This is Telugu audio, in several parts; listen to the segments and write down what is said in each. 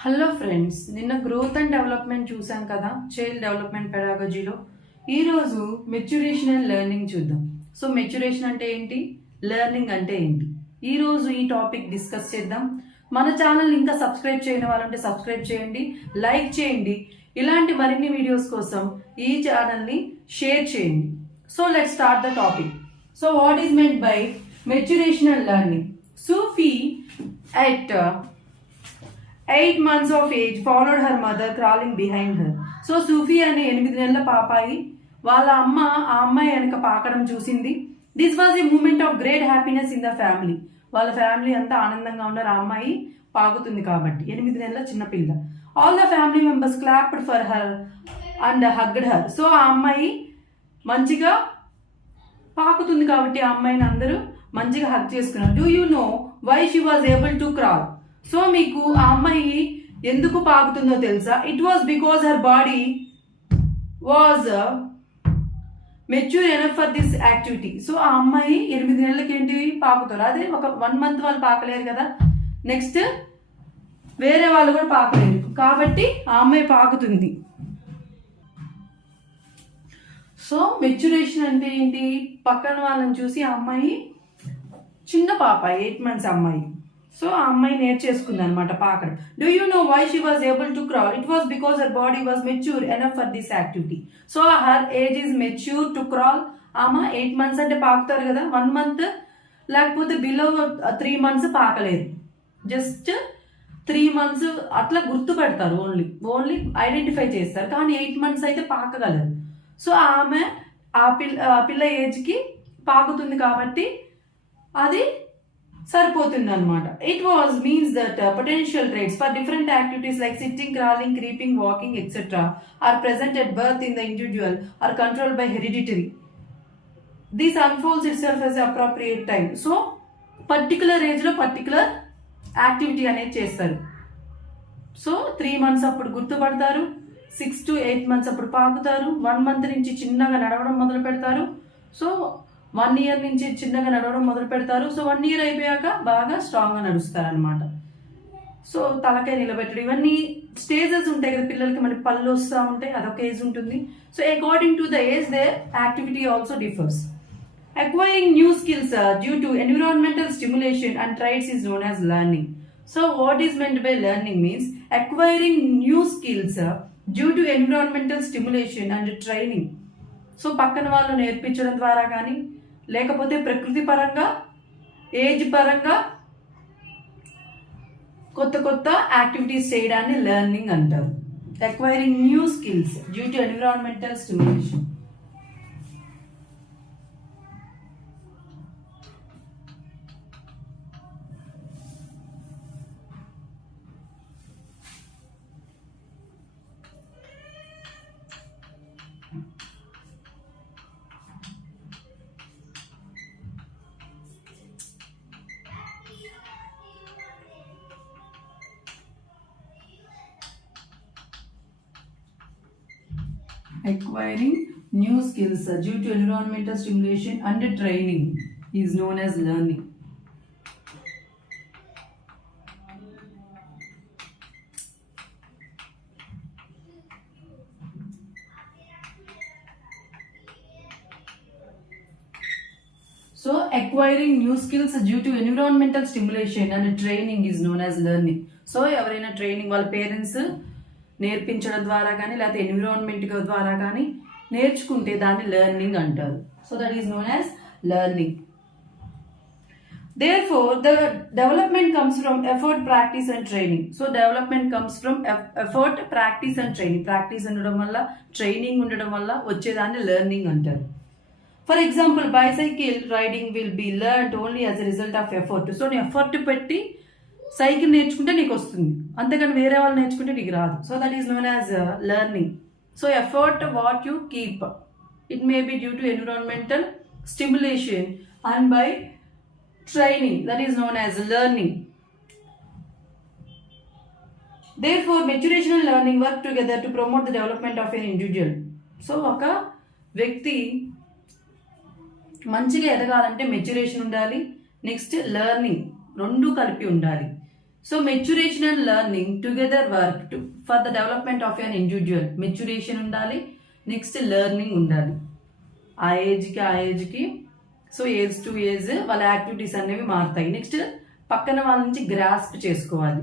హలో ఫ్రెండ్స్, నిన్న గ్రోత్ అండ్ డెవలప్మెంట్ చూసాం కదా చైల్డ్ డెవలప్మెంట్ పెడాగజీలో. ఈరోజు మెచ్యురేషన్ అండ్ లెర్నింగ్ చూద్దాం. సో మెచ్యురేషన్ అంటే ఏంటి, లెర్నింగ్ అంటే ఏంటి, ఈరోజు ఈ టాపిక్ డిస్కస్ చేద్దాం. మన ఛానల్ ఇంకా సబ్స్క్రైబ్ చేయని వాళ్ళంటే సబ్స్క్రైబ్ చేయండి, లైక్ చేయండి. ఇలాంటి మరిన్ని వీడియోస్ కోసం ఈ ఛానల్ని షేర్ చేయండి. So let's start the topic. So what is meant by maturation and learning? Sufi at 8 months of age followed her mother crawling behind her. So Sufi అనే 8 నెలల పాపాయి వాళ్ళ అమ్మ ఆ అమ్మాయి వెనక పాకడం చూసింది. This was a moment of great happiness in the family. వాళ్ళ ఫ్యామిలీ అంతా ఆనందంగా ఉన్నారు, ఆ అమ్మాయి పాకుతుంది కాబట్టి. 8 నెలల చిన్నపిల్ల. All the family members clapped for her and hugged her. So ఆ అమ్మాయి మంచిగా పాకుతుంది కాబట్టి ఆ అమ్మాయిని అందరూ మంచిగా హగ్ చేసుకున్నారు. Do you know why she was able to crawl? So మీకు ఆ అమ్మాయి ఎందుకు పాకుతుందో తెలుసా? It was because her body was mature enough for this activity. So ఆ అమ్మాయి 8 నెలలకి ఏంటి పాకుతారు, అదే ఒక 1 month వాళ్ళు పాకలేరు కదా, నెక్స్ట్ వేరే వాళ్ళు కూడా పాకలేరు కాబట్టి ఆ అమ్మాయి పాకుతుంది. సో మెచ్యురేషన్ అంటే ఏంటి? పక్కన వాళ్ళని చూసి ఆ అమ్మాయి, చిన్న పాప 8 months అమ్మాయి, సో ఆ అమ్మాయి నేర్చేసుకుంది అనమాట పాకడం. Do you know why she was able to crawl? It was because her body was mature enough for this activity. So her age is mature to crawl. ఆమె 8 months అంటే పాకుతారు కదా, 1 month లేకపోతే బిలో 3 months పాకలేదు, జస్ట్ 3 months అట్లా గుర్తు పెడతారు, ఓన్లీ ఐడెంటిఫై చేస్తారు. కానీ 8 months అయితే పాకగలరు. సో ఆమె ఆ పిల్ల ఏజ్కి పాకుతుంది కాబట్టి అది సరిపోతుంది అనమాట. It was means that potential traits for different activities like sitting, crawling, creeping, walking etcetera are present at birth in the individual or control by hereditary. This unfolds itself as appropriate time. So particular ఏజ్లో పర్టికులర్ యాక్టివిటీ అనేది చేస్తారు. సో 3 months అప్పుడు గుర్తుపడతారు, 6 to 8 months అప్పుడు పాకుతారు, 1 month నుంచి చిన్నగా నడవడం మొదలు పెడతారు, సో 1 year నుంచి చిన్నగా నడవడం మొదలు పెడతారు, సో 1 year అయిపోయాక బాగా స్ట్రాంగ్గా నడుస్తారు అనమాట. సో తలకాయ నిలబెట్టడం, ఇవన్నీ స్టేజెస్ ఉంటాయి కదా పిల్లలకి, మళ్ళీ పళ్ళు వస్తూ ఉంటాయి, అదొక ఏజ్ ఉంటుంది. So according to the age their activity also differs. Acquiring new skills due to environmental stimulation and traits is known as learning. So what is meant by learning means acquiring new skills due to environmental stimulation and training. So పక్కన వాళ్ళు నేర్పించడం ద్వారా కానీ, లేకపోతే ప్రకృతి పరంగా, ఏజ్ పరంగా కొత్త కొత్త యాక్టివిటీస్ చేయడాన్ని లెర్నింగ్ అంటారు. Acquiring new skills due to environmental stimulation. Acquiring new skills due to environmental stimulation and training is known as learning. So acquiring new skills due to environmental stimulation and training is known as learning. So ఎవరైనా ట్రైనింగ్ వాళ్ళ పేరెంట్స్ నేర్పించడం ద్వారా కానీ లేకపోతే ఎన్విరాన్మెంట్ ద్వారా కానీ నేర్చుకుంటే దాన్ని లెర్నింగ్ అంటారు. So that is known as learning. Therefore the development comes from effort, practice and training. So development comes from effort, practice and training. Practice ఉండడం వల్ల, ట్రైనింగ్ ఉండడం వల్ల వచ్చేదాన్ని లెర్నింగ్ అంటారు. For example, bicycle riding will be learned only as a result of effort. So నీ ఎఫర్ట్ పెట్టి సైకిల్ నేర్చుకుంటే నీకు వస్తుంది, అంతేగాని వేరే వాళ్ళు నేర్చుకుంటే నీకు రాదు. So that is known as learning. So effort what you keep, it may be due to environmental stimulation and by training, that is known as learning. Therefore maturation and learning work together to promote the development of an individual. So ఒక వ్యక్తి మంచిగా ఎదగాలంటే మెచ్యురేషన్ ఉండాలి, నెక్స్ట్ లెర్నింగ్, రెండు కలిపి ఉండాలి. So maturation and learning together work for the development of an individual. Maturation ఉండాలి, నెక్స్ట్ లెర్నింగ్ ఉండాలి. ఆ ఏజ్కి సో ఏజ్ టు ఏజ్ వాళ్ళ యాక్టివిటీస్ అనేవి మారుతాయి. నెక్స్ట్ పక్కన వాళ్ళ నుంచి గ్రాస్ప్ చేసుకోవాలి.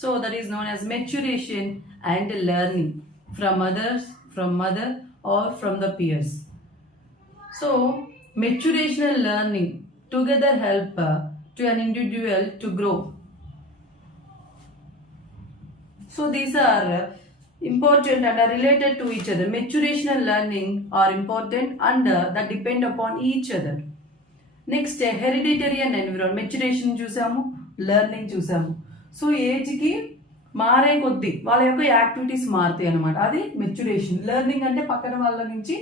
So that is known as maturation and learning from others, from mother or from the peers. So maturation and learning together help to an individual to grow. So these are important and are related to each other. Maturation and learning are important and that depend upon each other. Next, hereditary and environment. Maturation చూసాము, లెర్నింగ్ చూసాము. సో ఏజ్కి మారే కొద్దీ వాళ్ళ యొక్క యాక్టివిటీస్ మారుతాయి అనమాట. అది మెచ్యురేషన్. లెర్నింగ్ అంటే పక్కన వాళ్ళ నుంచి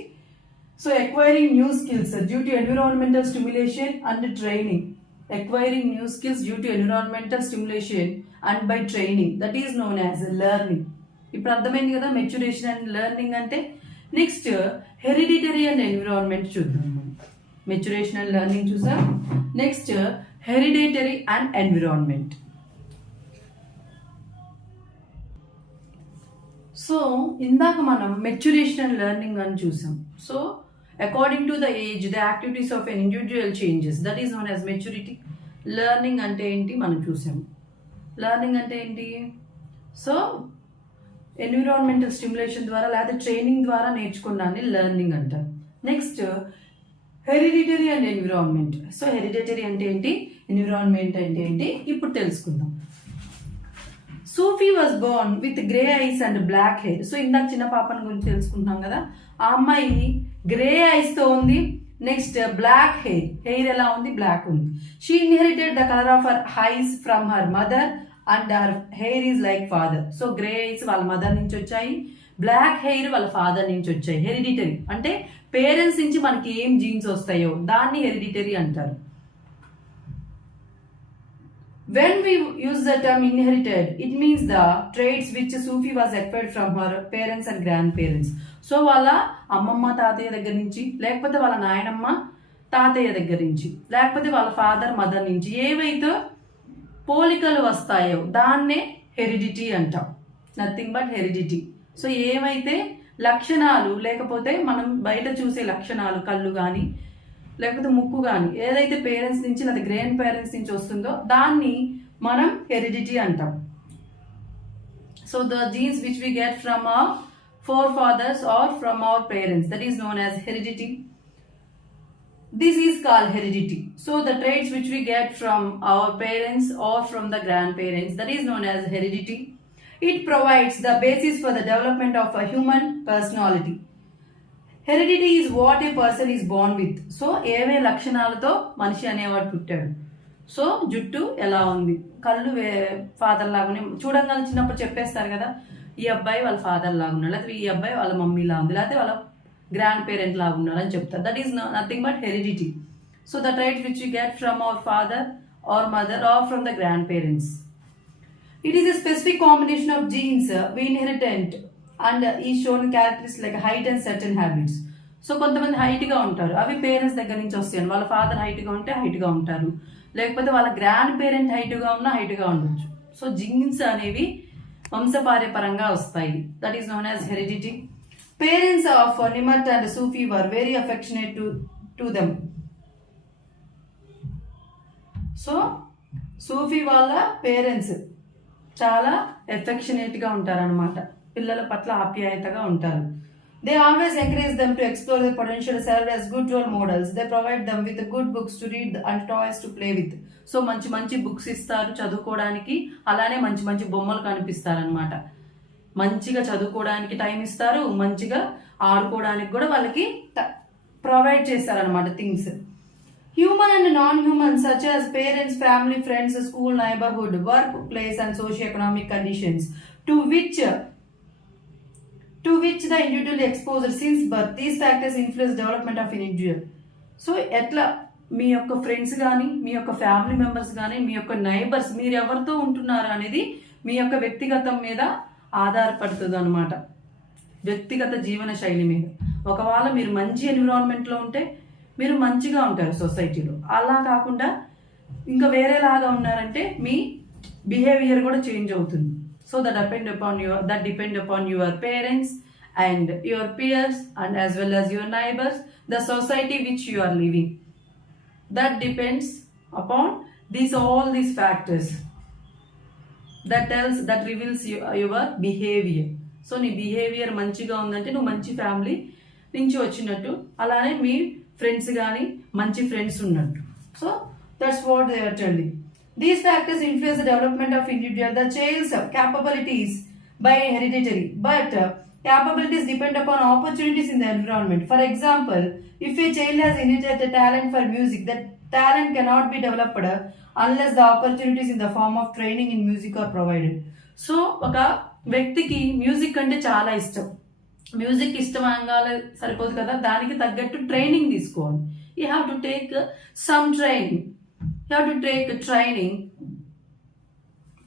so acquiring new skills due to environmental stimulation and training. Acquiring new skills due to environmental stimulation and by training, that is known as learning. ఇప్పుడు అర్థమైంది కదా మెచ్యురేషన్ అండ్ లెర్నింగ్ అంటే. నెక్స్ట్ హెరిడిటరీ అండ్ ఎన్విరాన్మెంట్ చూద్దాం. మెచ్యురేషన్ అండ్ లెర్నింగ్ చూసాం. Next hereditary and environment. So ఇందాక మనం మెచ్యురేషన్ అండ్ లెర్నింగ్ అని చూసాం. So according to the age the activities of an individual changes, that is known as maturity. Learning అంటే ఏంటి మనం చూసాము. లెర్నింగ్ అంటే ఏంటి? సో ఎన్విరాన్మెంటల్ స్టిమ్యులేషన్ ద్వారా లేదా ట్రైనింగ్ ద్వారా నేర్చుకున్నాన్ని లెర్నింగ్ అంటారు. Next hereditary and environment. So hereditary అంటే ఏంటి, ఎన్విరాన్మెంట్ అంటే ఏంటి ఇప్పుడు తెలుసుకుందాం. Sufi was born with grey eyes and black hair. So ఇందాక చిన్న పాపని గురించి తెలుసుకుంటాం కదా. ఆ అమ్మాయి గ్రే ఐస్ తో ఉంది. నెక్స్ట్ బ్లాక్ హెయిర్ ఎలా ఉంది, బ్లాక్ ఉంది. She inherited the colour of her ice from her mother and her hair is like father. So grey ice వాళ్ళ మదర్ నుంచి వచ్చాయి, బ్లాక్ హెయిర్ వాళ్ళ ఫాదర్ నుంచి వచ్చాయి. హెరిడిటరీ అంటే పేరెంట్స్ నుంచి మనకి ఏం జీన్స్ వస్తాయో దాన్ని హెరిడిటరీ అంటారు. When we use the term inherited, it means the traits which Sufi was acquired from her parents and grandparents. So వాళ్ళ అమ్మమ్మ తాతయ్య దగ్గర నుంచి, లేకపోతే వాళ్ళ నాయనమ్మ తాతయ్య దగ్గర నుంచి, లేకపోతే వాళ్ళ ఫాదర్ మదర్ నుంచి ఏవైతే పోలికలు వస్తాయో దాన్నే హెరిడిటీ అంటాం. Nothing but heredity. సో ఏవైతే లక్షణాలు, లేకపోతే మనం బయట చూసే లక్షణాలు, కళ్ళు కానీ లేకపోతే ముక్కు కానీ ఏదైతే పేరెంట్స్ నుంచి లేదా గ్రాండ్ పేరెంట్స్ నుంచి వస్తుందో దాన్ని మనం హెరిడిటీ అంటాం. So the genes which we get from our forefathers or from our parents, that is known as heredity. This is called heredity. So the traits which we get from our parents or from the grandparents, that is known as heredity. It provides the basis for the development of a human personality. Heredity is what a person is born with. So ఏవే లక్షణాలతో మనిషి అనేవాడు పుట్టాడు. సో జుట్టు ఎలా ఉంది, కళ్ళు ఫాదర్ లాగానే చూడంగానే చిన్నప్పుడు చెప్పేస్తారు కదా, ఈ అబ్బాయి వాళ్ళ ఫాదర్ లాగా ఉన్నాడు, లేకపోతే ఈ అబ్బాయి వాళ్ళ మమ్మీ లాగా ఉంది, లేకపోతే వాళ్ళ గ్రాండ్ పేరెంట్ లాగా ఉన్నాడు అని చెప్తారు. That is nothing but heredity. So the traits which you get from our father or mother or from the grandparents. It is a specific combination of genes we inherit and is shown characteristics like height and certain habits. So కొంతమంది హైట్ గా ఉంటారు, అవి పేరెంట్స్ దగ్గర నుంచి వస్తాయి. వాళ్ళ ఫాదర్ హైట్ గా ఉంటే హైట్ గా ఉంటారు, లేకపోతే వాళ్ళ గ్రాండ్ పేరెంట్ హైట్ గా ఉన్నా హైట్ గా ఉండొచ్చు. సో జీన్స్ అనేవి వంశపార్యపరంగా వస్తాయి. That is known as heredity. Parents of Nimat and Sufi were very affectionate to them. So Sufi వాళ్ళ పేరెంట్స్ చాలా ఎఫెక్షనేట్ గా ఉంటారనమాట, పిల్లల పట్ల ఆప్యాయతగా ఉంటారు. They always encourage them to explore their potential, serve as good role models. They provide them with good books to read and toys to play with. So మంచి మంచి బుక్స్ ఇస్తారు చదువుకోవడానికి, అలానే మంచి మంచి బొమ్మలు కనిపిస్తారనమాట. మంచిగా చదువుకోవడానికి టైం ఇస్తారు, మంచిగా ఆడుకోవడానికి కూడా వాళ్ళకి ప్రొవైడ్ చేస్తారనమాట things. Human and non human such as parents, family, friends, school, neighborhood, work place and socio-economic conditions to which the individual exposed since birth. These factors influence development of an individual. So ఎట్లా మీ యొక్క ఫ్రెండ్స్ కానీ, మీ యొక్క ఫ్యామిలీ మెంబర్స్ కానీ, మీ యొక్క నైబర్స్, మీరు ఎవరితో ఉంటున్నారు అనేది మీ యొక్క వ్యక్తిగతం మీద ఆధారపడుతుంది అనమాట, వ్యక్తిగత జీవన శైలి మీద. ఒకవేళ మీరు మంచి ఎన్విరాన్మెంట్లో ఉంటే మీరు మంచిగా ఉంటారు సొసైటీలో, అలా కాకుండా ఇంకా వేరేలాగా ఉన్నారంటే మీ బిహేవియర్ కూడా చేంజ్ అవుతుంది. So that depend upon your parents and your peers and as well as your neighbours, the society which you are living. That depends upon all these factors that reveals your behavior. So నీ బిహేవియర్ మంచిగా ఉందంటే నువ్వు మంచి ఫ్యామిలీ నుంచి వచ్చినట్టు, అలానే మీ ఫ్రెండ్స్ కానీ మంచి ఫ్రెండ్స్ ఉన్నట్టు. So that's what they are telling. These factors influence the development of individual. The child's capabilities by hereditary, but capabilities depend upon opportunities in the environment. For example, if a child has inherited a talent for music, that talent cannot be developed unless the opportunities in the form of training in music are provided. So ఒక వ్యక్తికి మ్యూజిక్ అంటే చాలా ఇష్టం, మ్యూజిక్ ఇష్టం అనగానే సరిపోదు కదా, దానికి తగ్గట్టు ట్రైనింగ్ తీసుకోవాలి. You have to take some training. You have to take training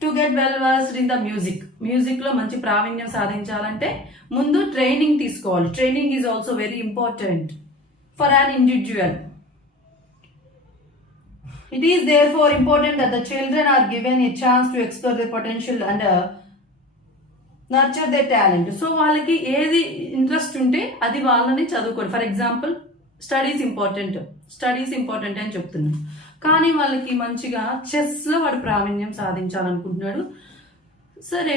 to get well versed in the music. Music లో మంచి ప్రావీణ్యం సాధించాలంటే ముందు ట్రైనింగ్ తీసుకోవాలి. Training is also very important for an individual. It is therefore important that the children are given a chance to explore their potential and nurture their talent. So వాళ్ళకి ఏది ఇంట్రెస్ట్ ఉంటే అది వాళ్ళని చదువుకోవాలి. ఫర్ ఎగ్జాంపుల్ స్టడీస్ ఇంపార్టెంట్ అని చెప్తున్నాను, కానీ వాళ్ళకి మంచిగా చెస్లో వాడు ప్రావీణ్యం సాధించాలనుకుంటున్నాడు. సరే,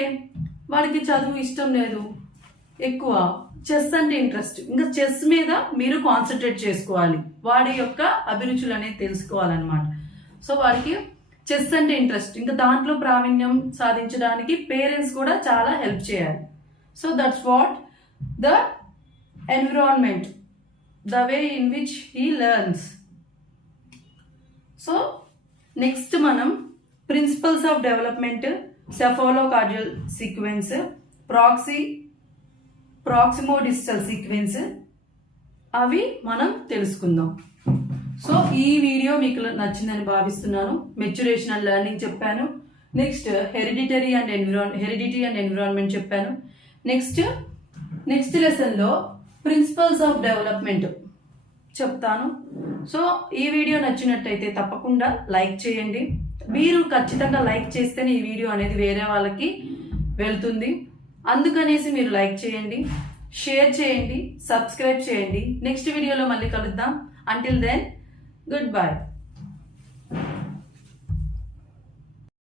వాడికి చదువు ఇష్టం లేదు, ఎక్కువ చెస్ అంటే ఇంట్రెస్ట్, ఇంకా చెస్ మీద మీరు కాన్సన్ట్రేట్ చేసుకోవాలి, వాడి యొక్క అభిరుచులు అనేది తెలుసుకోవాలన్నమాట. సో వాడికి చెస్ అంటే ఇంట్రెస్ట్, ఇంకా దాంట్లో ప్రావీణ్యం సాధించడానికి పేరెంట్స్ కూడా చాలా హెల్ప్ చేయాలి. So that's what the environment, the way in which he learns. So next మనం principles of development, cephalocaudal sequence, proximodistal sequence అవి మనం తెలుసుకుందాం. సో ఈ వీడియో మీకు నచ్చిందని భావిస్తున్నాను. మెచ్యురేషన్ అండ్ లెర్నింగ్ చెప్పాను, నెక్స్ట్ హెరిడిటరీ అండ్ ఎన్విరాన్మెంట్ చెప్పాను. నెక్స్ట్ లెసన్లో ప్రిన్సిపల్స్ ఆఫ్ డెవలప్మెంట్ చెప్తాను. సో ఈ వీడియో నచ్చినట్టయితే తప్పకుండా లైక్ చేయండి. మీరు ఖచ్చితంగా లైక్ చేస్తేనే ఈ వీడియో అనేది వేరే వాళ్ళకి వెళ్తుంది, అందుకనేసి మీరు లైక్ చేయండి, షేర్ చేయండి, సబ్స్క్రైబ్ చేయండి. నెక్స్ట్ వీడియోలో మళ్ళీ కలుద్దాం. Until then, good bye.